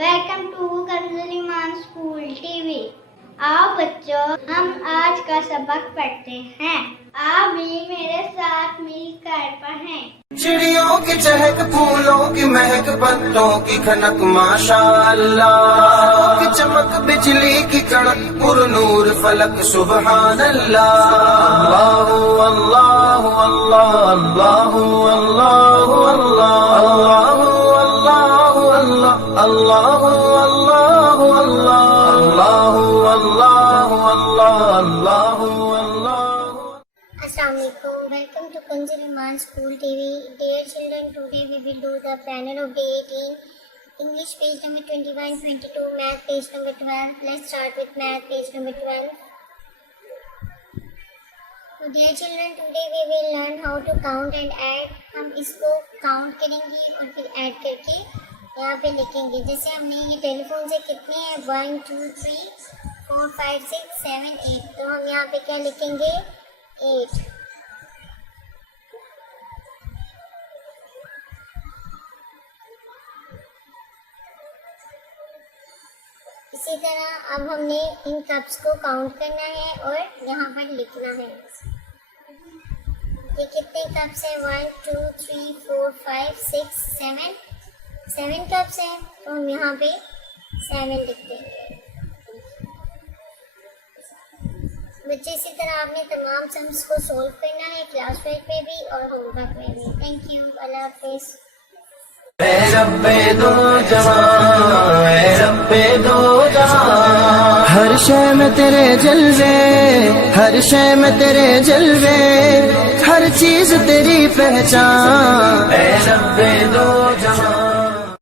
Welcome to Kanzul Iman school TV. आओ बच्चों, हम आज का सबक पढ़ते हैं। आप भी मेरे साथ मिलकर पढ़ें। चिड़ियों की चहक, फूलों की महक, पत्तों की खनक, माशाअल्लाह की चमक, बिजली की कड़क, पुरनूर फलक, सुबहान अल्लाह। अल्लाहु अल्लाहु अल्लाह, अल्लाहु अल्लाहु अल्लाह, अल्लाहु अल्लाहु अल्लाह, अल्लाहु अल्लाहु अल्लाह, अल्लाहु अल्लाहु अल्लाह, अल्लाहु अल्लाह। Assalamualaikum. Welcome to Kunjal Iman School TV. Dear children, today we will do the panel of day 18. English page number 21, 22, Math page number 12. Let's start with Math page number 12. So dear children, today we will learn how to count and add. हम इसको count करेंगे और फिर add करके यहाँ पे लिखेंगे। जैसे हमने ये टेलीफोन से कितने हैं 1 2 3 4 5 6 7 8, तो हम यहाँ पे क्या लिखेंगे 8। इसी तरह अब हमने इन कप्स को काउंट करना है और यहाँ पर लिखना है। ये कितने कप्स हैं 1 2 3 4 5 6 7 7 कप्स हैं, तो हम यहाँ पे 7 लिखते हैं। बच्चे इसी तरह आपने तमाम सम्स को सोल्व करना है क्लास वर्क पे भी और होमवर्क में भी। थैंक यू, अल्लाह हाफिज़। हर शय में तेरे जलवे, हर शय में तेरे जलवे, हर चीज तेरी पहचान। ऐ रब्बे दो जहां।